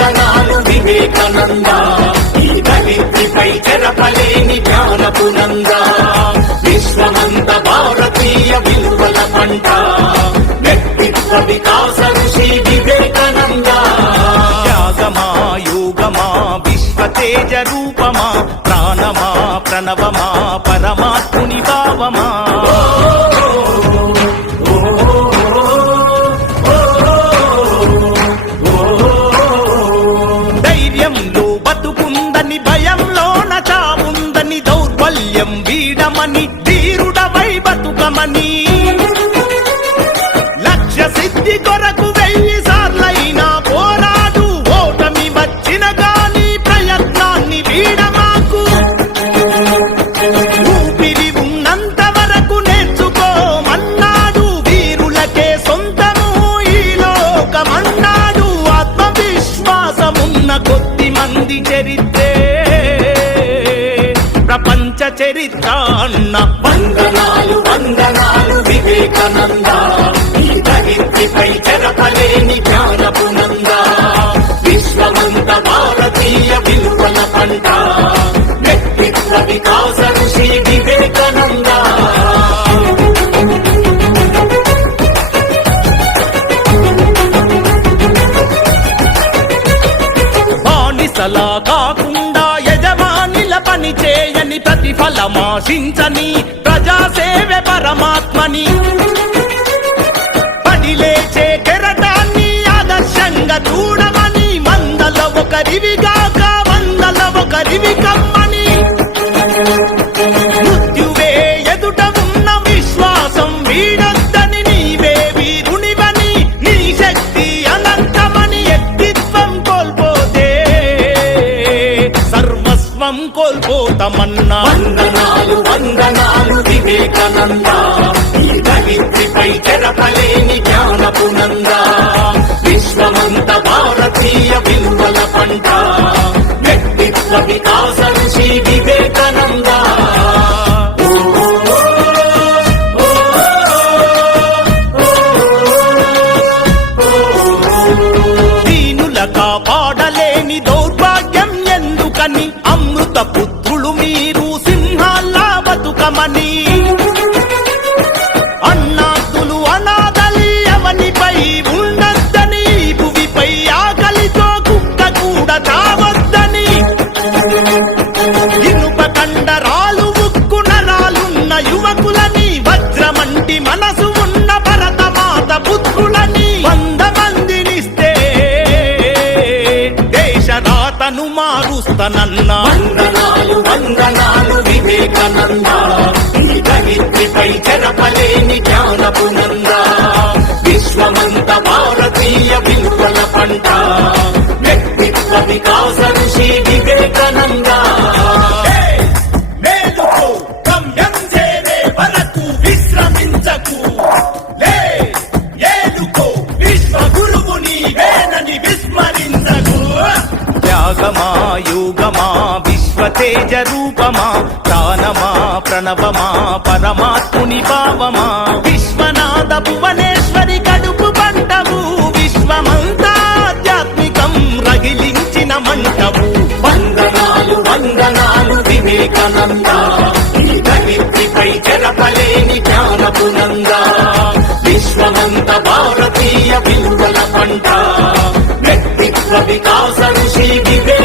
వందనాలు వివేకానంద, ఈ దళితుపై చెరపలేని జ్ఞానపు నంద, విశ్వమంత భారతీయ విలువల పంట, వ్యక్తిత్వ వికాస ఋషి వివేకానంద. త్యాగమా యోగమా విశ్వతేజ రూపమా, ప్రాణమా ప్రణవమా పరమాత్ముని భావమా. ధైర్యంలో బతుకుందని, భయంలోన చావుందని, దౌర్బల్యం వీడమని, ధీరుడవై బతుకమని, లక్ష్య సిద్ధి కొరకు 1000 సార్లైనా పోరాడు, ఓటమి వచ్చిన గాని ప్రయత్నాన్ని వీడమాకు. ఊపిరి ఉన్నంత వరకు నేర్చుకోమన్నాడు, వీరులకే సొంతము ఈ లోకమన్నాడు. ఆత్మవిశ్వాసమున్న కొద్ది మంది చరిత్రే ప్రపంచ చరిత్ర అన్న. వందనాలు వందనాలు వివేకానంద, ఈ దళితుపై చెరపలేని జ్ఞానపు నంద, విశ్వమంత భారతీయ విలువల పంట, వ్యక్తిత్వ వికాస ఋషి వివేకానంద. బానిసలా కాకుండా యజమానిల పని చేయని, ప్రతిఫలమాశించని, ప్రజాసేవ పరమాత్మని, పడి లేచే కెరటాన్ని ఆదర్శంగా చూడమని, మందల ఒకరివిగాక వందల ఒకరివి కమ్మని, మృత్యువే ఎదుట ఉన్న విశ్వాసం వీడొద్దని, నీవే వీరునివని, నీ శక్తి అనంతమని. వ్యక్తిత్వం కోల్పోతే సర్వస్వం కోల్పోతామన్నా. వందనాలు వందనాలు వివేకానంద, ఈ దళితుపై చెరపలేని జ్ఞానపు నంద, విశ్వమంత భారతీయ విలువల పంట, వ్యక్తిత్వ వికాస ఋషి వివేకానంద. దీనుల కాపాడలేని దౌర్భాగ్యం ఎందుకని, అమృత పుత్రులు మీరు సింహాల్లా బతుకమని, అన్నాతులు అనాథలి అవనిపై ఉండొద్దని, భువిపై ఆకలితో కుక్క కూడా చావొద్దని, ఇనుప కండరాలు ఉక్కు నరాలున్న యువకులని, వజ్రమంటి మనసు ఉన్న భరతమాత పుత్రులని 100 మందినిస్తే దేశ రాతను మారుస్తానన్నా. వందనాలు వందనాలు వివేకానంద, ఈ దళితుపై చెరపలేని జ్ఞానపు నంద, విశ్వమంత భారతీయ విలువల పంట, వ్యక్తిత్వ వికాస ఋషి వివేకానంద. మేలుకో గమ్యం చేరే వరకు విశ్రమించకు, లే ఏలుకో విశ్వ గురువు నీవేనని విస్మరించకు. త్యాగమా యోగమా విశ్వతేజ రూపమా, ప్రాణమా ప్రణవమా పరమాత్ముని భావమా, విశ్వనాథ భువనేశ్వరి కడుపు పంటవు, విశ్వమంతా ఆధ్యాత్మికం రగిలించిన మంటవు. వందనాలు వందనాలు వివేకానంద, ఈ దళితుపై చెరపలేని జ్ఞానపు నంద, విశ్వమంత భారతీయ విలువల పంట, వ్యక్తిత్వ వికాస ఋషి వివేకానంద.